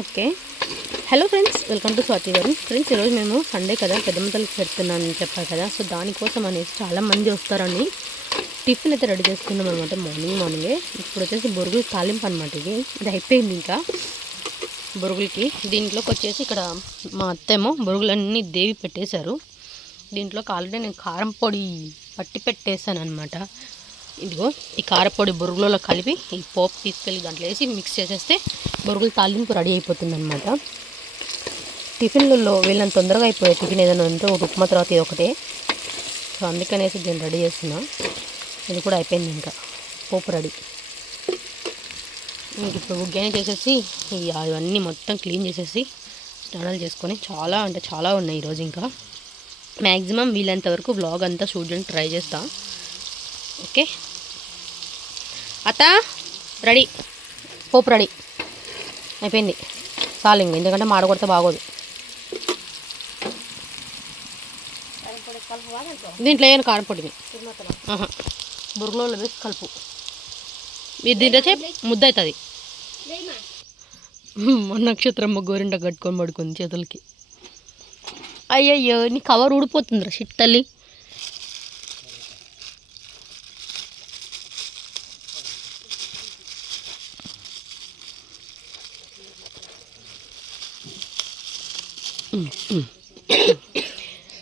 Okay. Hello friends welcome to Swathi గారు. Friends ఈరోజు మేము సండే కదా పెద్దమ్మతలకి పెడుతున్నానని చెప్పారు కదా సో దానికోసం అనేసి చాలా మంది వస్తారని టిఫిన్ అయితే రెడీ చేసుకున్నాం అనమాట మార్నింగ్ మార్నింగే. ఇప్పుడు వచ్చేసి బొరుగులు తాలింపు అనమాట ఇది. ఇది అయిపోయింది ఇంకా బొరుగులకి. దీంట్లోకి వచ్చేసి ఇక్కడ మా అత్తేమో బొరుగులన్నీ దేవి పెట్టేశారు. దీంట్లోకి ఆల్రెడీ నేను కారం పొడి పట్టి పెట్టేశాను అనమాట ఇదిగో ఈ కారపొడి బొరుగులలో కలిపి ఈ పోపు తీసుకెళ్ళి దాంట్లో వేసి మిక్స్ చేసేస్తే బొరుగులు తాలింపు రెడీ అయిపోతుంది అనమాట టిఫిన్లలో వీళ్ళని తొందరగా అయిపోయే టిఫిన్ ఏదైనా ఉంటే ఒక ఉప్మా తర్వాత ఇది ఒకటే. సో అందుకనేసి దీన్ని రెడీ చేస్తున్నా. ఇది కూడా అయిపోయింది ఇంకా. పోపు రెడీ. ఇంక ఇప్పుడు ఉగ్గానే చేసేసి ఈ అవన్నీ మొత్తం క్లీన్ చేసేసి స్నానాలు చేసుకొని చాలా అంటే చాలా ఉన్నాయి ఈరోజు ఇంకా. మ్యాక్సిమం వీలైనంత వరకు వ్లాగ్ అంతా షూట్ చేయడానికి ట్రై చేస్తాను ఓకే? అత్త రెడీ. పోపు రెడీ. అయిపోయింది. చాలు ఇంక ఎందుకంటే మాడకొడితే బాగోదు. దీంట్లో ఏమైనా కారం ఆహా. బురుగులో వేసి కలుపు. మీరు దీంట్లో చే ముద్ద అవుతుంది. నక్షత్రం గోరింట కట్టుకొని పడుకుంది చేతులకి. అయ్యయ్యో నీ కవర్ ఊడిపోతుందిరా షిట్ తల్లి.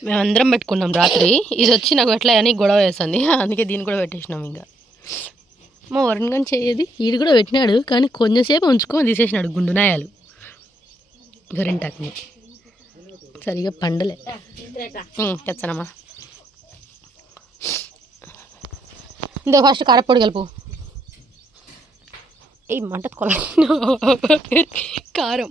మేమందరం పెట్టుకున్నాం రాత్రి. ఇది వచ్చి నాకు ఎట్లా అని గొడవ వేస్తుంది. అందుకే దీన్ని కూడా పెట్టేసినాం ఇంకా. మా వరుణ్ గాని చేయది. ఇది కూడా పెట్టినాడు. కానీ కొంచెంసేపు ఉంచుకొని తీసేసినాడు గుండునాయాలు గరింటాకుని సరిగా పండలే. తెచ్చనమ్మా ఇందో ఫస్ట్ కారపొడి కలుపు. ఏ మంట కొల కారం.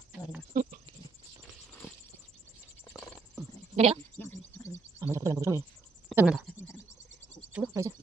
ശരിയാ നമ്മൾ ചത്തു കണ്ടു ചൂട് കഴിച്ചു?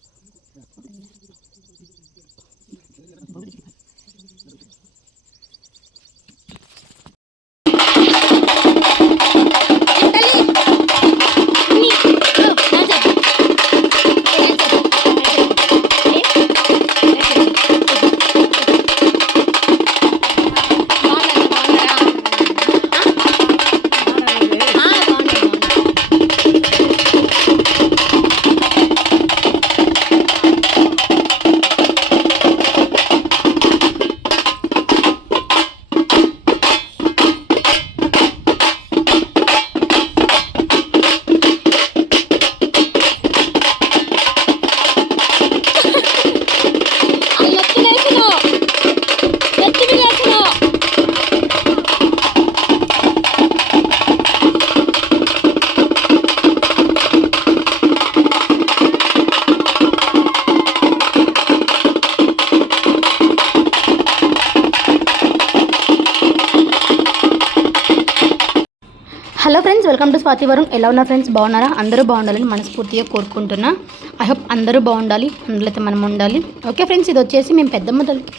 Hello friends welcome to Swathi Varun. ఎలా ఉన్నారు ఫ్రెండ్స్? బాగున్నారా? అందరూ బాగుండాలని మనస్ఫూర్తిగా కోరుకుంటున్నా. ఐ హోప్ అందరూ బాగుండాలి అందులో అయితే మనం ఉండాలి. ఓకే ఫ్రెండ్స్ ఇది వచ్చేసి మేము పెద్దమ్మ తల్లికి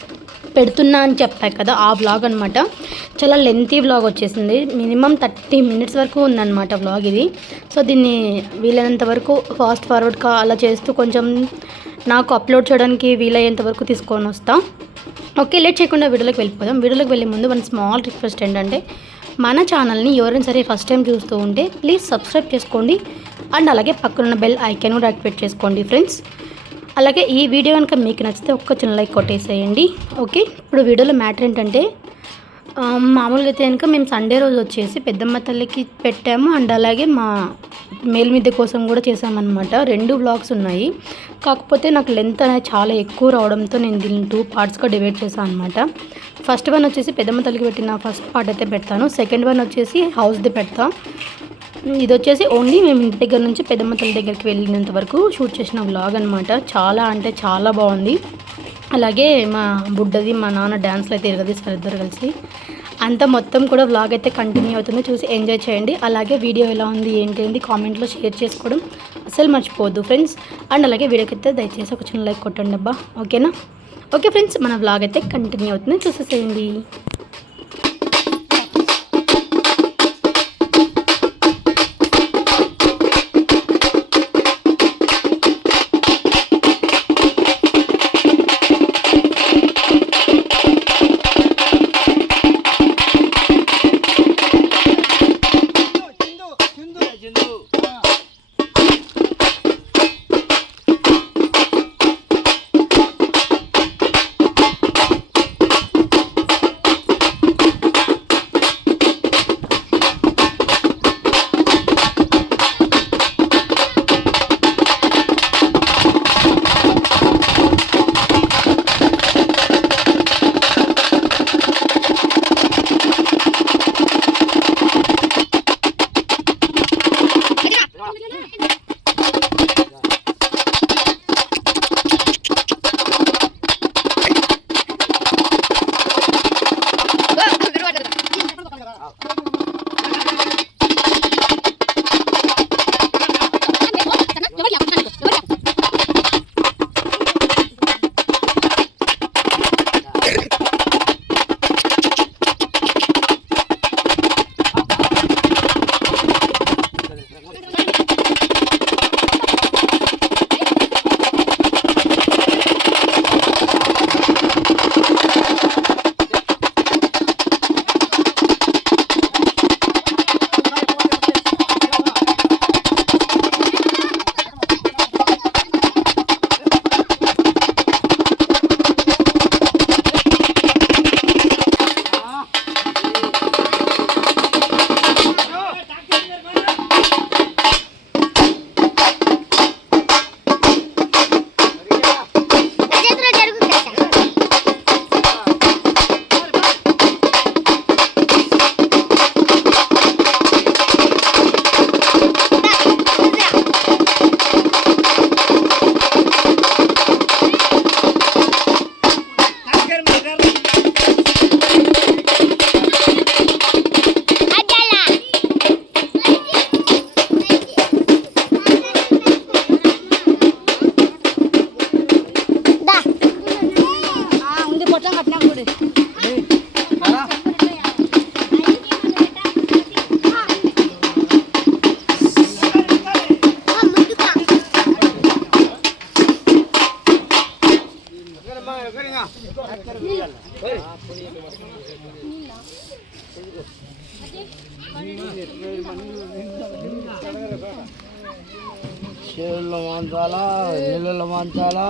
పెడుతున్నా అని చెప్పాయి కదా ఆ వ్లాగ్ అనమాట చాలా లెంతీ వ్లాగ్ వచ్చేసింది. మినిమం థర్టీ మినిట్స్ వరకు ఉందన్నమాట వ్లాగ్ ఇది. సో దీన్ని వీలైనంత వరకు ఫాస్ట్ ఫార్వర్డ్గా అలా చేస్తూ కొంచెం నాకు అప్లోడ్ చేయడానికి వీలయ్యేంత వరకు తీసుకొని వస్తాం. ఓకే లేట్ చేయకుండా వీడియోలోకి వెళ్ళిపోదాం. వీడియోలోకి వెళ్ళే ముందు మన స్మాల్ రిక్వెస్ట్ ఏంటంటే మన ఛానల్ని ఎవరైనా సరే ఫస్ట్ టైం చూస్తూ ఉంటే ప్లీజ్ సబ్స్క్రైబ్ చేసుకోండి. అండ్ అలాగే పక్కనున్న బెల్ ఐకాన్ కూడా యాక్టివేట్ చేసుకోండి ఫ్రెండ్స్ అలాగే ఈ వీడియో కనుక మీకు నచ్చితే ఒక్క చిన్న లైక్ కొట్టేసేయండి. ఓకే ఇప్పుడు వీడియోలో మ్యాటర్ ఏంటంటే మామూలుగా అయితే కనుక మేము సండే రోజు వచ్చేసి పెద్దమ్మ తల్లికి పెట్టాము అండ్ అలాగే మా మేల్మిద్దె కోసం కూడా చేసామన్నమాట రెండు బ్లాగ్స్ ఉన్నాయి. కాకపోతే నాకు లెంత్ అనేది చాలా ఎక్కువ రావడంతో నేను దీన్ని టూ పార్ట్స్గా డివైడ్ చేశాను అనమాట ఫస్ట్ వన్ వచ్చేసి పెద్దమ్మ తల్లికి పెట్టిన ఫస్ట్ పార్ట్ అయితే పెడతాను. సెకండ్ వన్ వచ్చేసి హౌస్ది పెడతా. ఇది వచ్చేసి ఓన్లీ మేము ఇంటి దగ్గర నుంచి పెద్దమ్మ తల్లి దగ్గరికి వెళ్ళినంత వరకు షూట్ చేసిన వ్లాగ్ అనమాట చాలా అంటే చాలా బాగుంది. అలాగే మా బుడ్డది మా నాన్న డ్యాన్స్లో అయితే ఎరగదీస్తారు ఇద్దరు కలిసి. అంతా మొత్తం కూడా వ్లాగ్ అయితే కంటిన్యూ అవుతుంది. చూసి ఎంజాయ్ చేయండి. అలాగే వీడియో ఎలా ఉంది ఏంటి ఏంటి కామెంట్లో షేర్ చేసుకోవడం అసలు మర్చిపోవద్దు ఫ్రెండ్స్ అండ్ అలాగే వీడియోకి అయితే దయచేసి ఒక చిన్న లైక్ కొట్టండి అబ్బా. ఓకేనా ఓకే ఫ్రెండ్స్ మన వ్లాగ్ అయితే కంటిన్యూ అవుతుంది. చూసేసేయండి. చేనులో మాంచాలా నీళ్ళలో మాంచాలా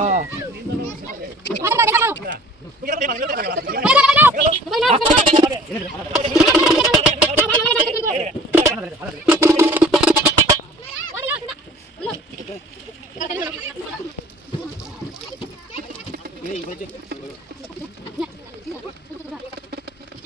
మొక్కలు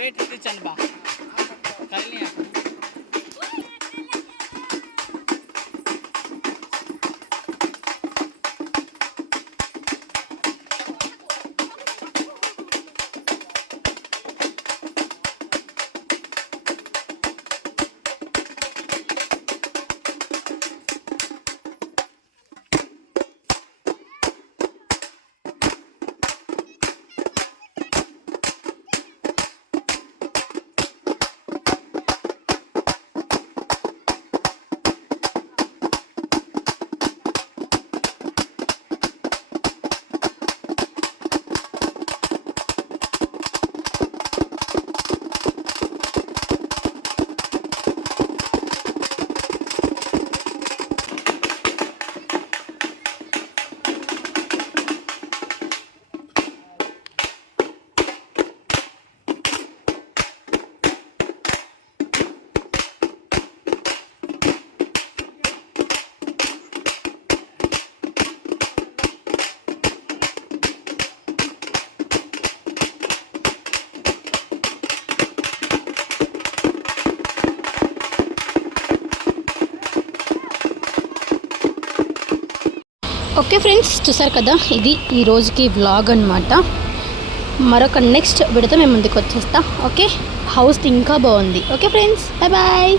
वेट किचन बा कर लिया ఓకే ఫ్రెండ్స్ చూసారు కదా? ఇది ఈ రోజుకి వ్లాగ్ అనమాట మరొక నెక్స్ట్ విడత మేము ముందుకు వచ్చేస్తా. ఓకే? హౌస్ ఇంకా బాగుంది. Okay friends bye bye